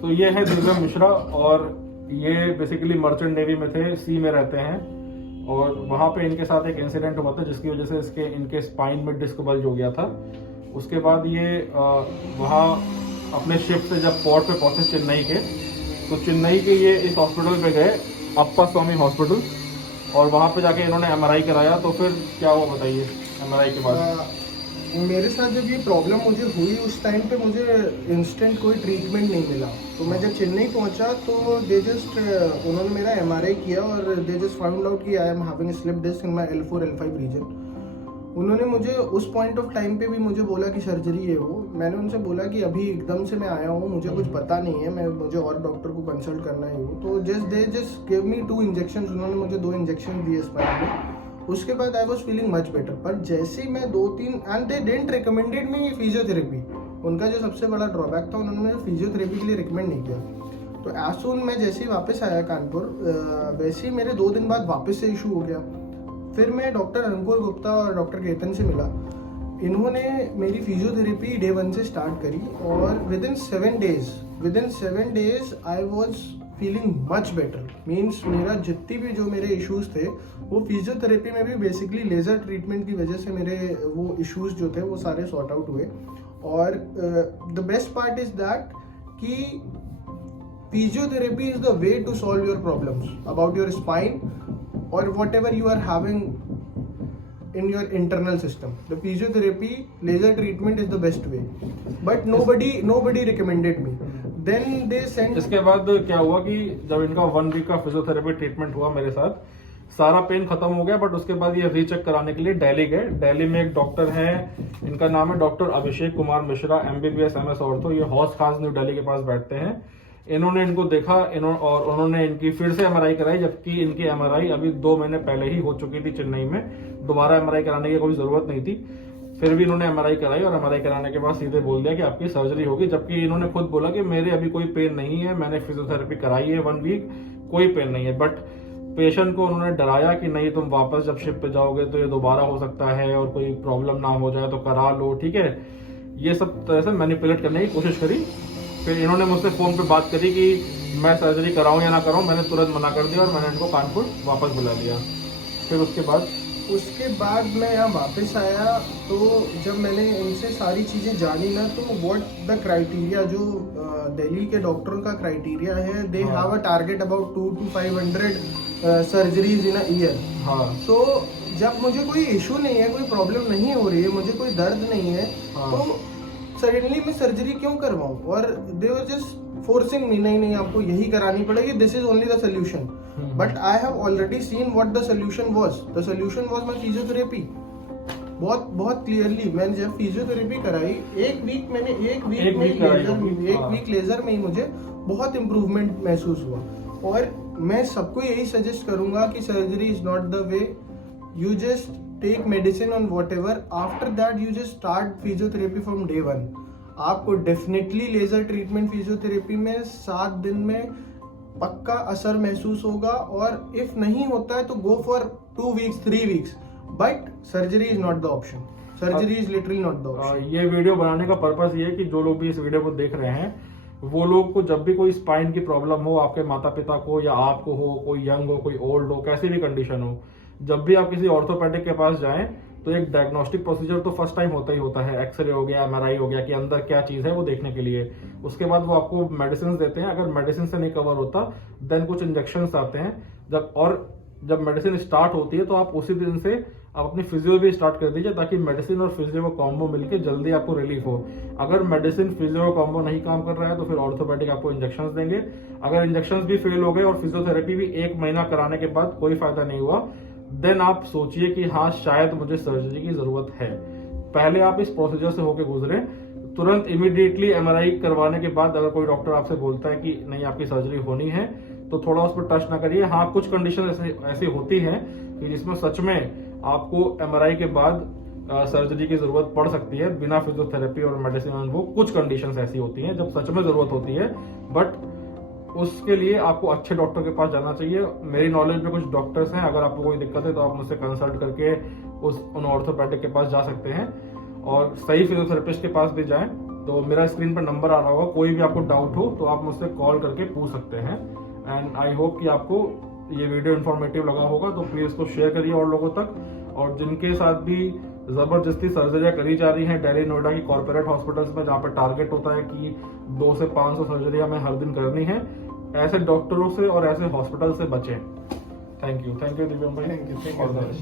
तो ये है दुर्गा मिश्रा, और ये बेसिकली मर्चेंट नेवी में थे, सी में रहते हैं, और वहाँ पे इनके साथ एक इंसिडेंट हुआ था जिसकी वजह से इनके स्पाइन में डिस्क बल्ज हो गया था। उसके बाद ये वहाँ अपने शिप से जब पोर्ट पे पहुंचे चेन्नई के, तो चेन्नई के ये इस हॉस्पिटल पे गए, अप्पा स्वामी हॉस्पिटल, और वहाँ पे जाके इन्होंने एमआरआई कराया। तो फिर क्या हुआ बताइए एमआरआई के बाद? मेरे साथ जब ये प्रॉब्लम मुझे हुई उस टाइम पे मुझे इंस्टेंट कोई ट्रीटमेंट नहीं मिला। तो मैं जब चेन्नई पहुंचा तो उन्होंने मेरा एमआरआई किया और दे जस्ट फाउंड आउट कि I am having slip disc in my L4 L5 region. उन्होंने मुझे उस पॉइंट ऑफ टाइम पे भी मुझे बोला कि सर्जरी है वो। मैंने उनसे बोला कि अभी एकदम से मैं आया हूँ, मुझे कुछ पता नहीं है, मुझे और डॉक्टर को कंसल्ट करना है वो। तो जस्ट गिव मी 2 इंजेक्शन। उन्होंने मुझे 2 इंजेक्शन दिए स्पाइन में। उसके बाद I was feeling much better. पर जैसे ही मैं 2-3 and they didn't recommended me physiotherapy. उनका जो सबसे बड़ा ड्रॉबैक था, उन्होंने मुझे फिजियोथेरेपी के लिए रिकमेंड नहीं किया। तो एज सून मैं जैसे ही वापस आया कानपुर, वैसे ही मेरे 2 दिन बाद वापस से इशू हो गया। फिर मैं डॉक्टर अंकुर गुप्ता और डॉक्टर केतन से मिला। इन्होंने मेरी फिजियोथेरेपी डे 1 से स्टार्ट करी और with in 7 days I was feeling much better. Means मेरा जितनी भी जो मेरे इश्यूज थे वो फिजियोथेरेपी में भी बेसिकली लेज़र ट्रीटमेंट की वजह से मेरे वो इश्यूज जो थे वो सारे सॉर्ट आउट हुए। और the best part is that कि physiotherapy is the way to solve your problems about your spine or whatever you are having in your internal system. The physiotherapy laser treatment is the best way, but nobody recommended me. Then they sent. इसके बाद क्या हुआ कि जब इनका 1 week का physiotherapy treatment हुआ मेरे साथ, सारा पेन खत्म हो गया। बट उसके बाद ये रीचेक कराने के लिए दिल्ली गए। दिल्ली में एक डॉक्टर है, इनका नाम है doctor Abhishek Kumar Mishra, MBBS MS ortho. ये हौस खास न्यू दिल्ली के पास बैठते हैं। इन्होंने इनको देखा और उन्होंने इनकी फिर से एमआरआई कराई, जबकि इनकी एमआरआई अभी 2 महीने पहले ही हो चुकी थी चेन्नई में। दोबारा एमआरआई कराने की कोई जरूरत नहीं थी। फिर भी इन्होंने एमआरआई कराई और एमआरआई कराने के बाद सीधे बोल दिया कि आपकी सर्जरी होगी, जबकि इन्होंने खुद बोला कि मेरे अभी कोई पेन नहीं है, मैंने फिजियोथेरेपी कराई है 1 वीक, कोई पेन नहीं है। बट पेशेंट को उन्होंने डराया कि नहीं, तुम वापस जब शिप पे जाओगे तो ये दोबारा हो सकता है और कोई प्रॉब्लम ना हो जाए तो करा लो, ठीक है। ये सब तरह से मैनिपुलेट करने की कोशिश करी। फिर इन्होंने मुझसे फ़ोन पे बात करी कि मैं सर्जरी कराऊं या ना कराऊं। मैंने तुरंत मना कर दिया और मैंने इनको कानपुर वापस बुला लिया। फिर उसके बाद मैं यहाँ वापस आया। तो जब मैंने इनसे सारी चीज़ें जानी ना, तो व्हाट द क्राइटेरिया जो दिल्ली के डॉक्टरों का क्राइटेरिया है, they have a target about 2 to 500 surgeries in a year. हाँ। तो जब मुझे कोई इशू नहीं है, कोई प्रॉब्लम नहीं हो रही है, मुझे कोई दर्द नहीं है, तो सडनली मैं सर्जरी क्यों करवाऊं? और दे वर जस्ट फोर्सिंग मी, नहीं आपको यही करानी पड़ेगी, this is only the solution. But I have already seen what the solution was. The solution was my physiotherapy. बहुत क्लियरली मैंने जब फिजियोथेरेपी कराई, एक वीक लेजर में ही मुझे बहुत इंप्रूवमेंट महसूस हुआ। और मैं सबको यही सजेस्ट करूंगा कि surgery is not the way. You just take medicine on whatever, after that you just start physiotherapy from day 1। आपको डेफिनेटली लेजर ट्रीटमेंट फिजियोथेरेपी में 7 दिन में पक्का असर महसूस होगा। और इफ नहीं होता है तो go for 2 weeks 3 weeks, but surgery is not the option. Surgery is literally not the option. ये वीडियो बनाने का पर्पस ये है कि जो लोग भी इस वीडियो को देख रहे हैं, वो लोग को जब भी कोई स्पाइन की प्रॉब्लम हो, आपके माता पिता को या आपको हो, कोई यंग हो, कोई ओल्ड हो, कैसी भी कंडीशन हो, जब भी आप किसी ऑर्थोपेडिक के पास जाएं तो एक डायग्नोस्टिक प्रोसीजर तो फर्स्ट टाइम होता ही होता है। एक्सरे हो गया, एमआरआई हो गया कि अंदर क्या चीज़ है वो देखने के लिए। उसके बाद वो आपको मेडिसिन देते हैं। अगर मेडिसिन से नहीं कवर होता देन कुछ इंजेक्शन आते हैं। जब मेडिसिन स्टार्ट होती है तो आप उसी दिन से आप अपनी फिजियो भी स्टार्ट कर दीजिए, ताकि मेडिसिन और फिजियो का कॉम्बो मिलकर जल्दी आपको रिलीफ हो। अगर मेडिसिन फिजियो कॉम्बो नहीं काम कर रहा है तो फिर ऑर्थोपेडिक आपको इंजेक्शन देंगे। अगर इंजेक्शन भी फेल हो गए और फिजियोथेरेपी भी 1 महीना कराने के बाद कोई फायदा नहीं हुआ, देन आप सोचिए कि हाँ शायद मुझे सर्जरी की जरूरत है। पहले आप इस प्रोसीजर से होके गुजरे। तुरंत इमीडिएटली एमआरआई करवाने के बाद अगर कोई डॉक्टर आपसे बोलता है कि नहीं आपकी सर्जरी होनी है, तो थोड़ा उस पर टच ना करिए। हाँ, कुछ कंडीशन ऐसी होती हैं कि जिसमें सच में आपको एमआरआई के बाद सर्जरी की जरूरत पड़ सकती है बिना फिजियोथेरेपी और मेडिसिन। वो कुछ कंडीशंस ऐसी होती हैं जब सच में जरूरत होती है, बट उसके लिए आपको अच्छे डॉक्टर के पास जाना चाहिए। मेरी नॉलेज में कुछ डॉक्टर्स हैं, अगर आपको कोई दिक्कत है तो आप मुझसे कंसल्ट करके उन ऑर्थोपेडिक के पास जा सकते हैं और सही फिजियोथेरेपिस्ट के पास भी जाएं तो मेरा स्क्रीन पर नंबर आ रहा होगा, कोई भी आपको डाउट हो तो आप मुझसे कॉल करके पूछ सकते हैं। एंड आई होप कि आपको ये वीडियो इन्फॉर्मेटिव लगा होगा, तो प्लीज़ इसको शेयर करिए और लोगों तक। और जिनके साथ भी ज़बरदस्ती सर्जरियाँ करी जा रही हैं दिल्ली नोएडा की कॉर्पोरेट हॉस्पिटल्स में, जहाँ पर टारगेट होता है कि 200 से 500 सर्जरियाँ हमें हर दिन करनी है, ऐसे डॉक्टरों से और ऐसे हॉस्पिटल से बचें। थैंक यू दिव्यांग भाई। Thank you All the best.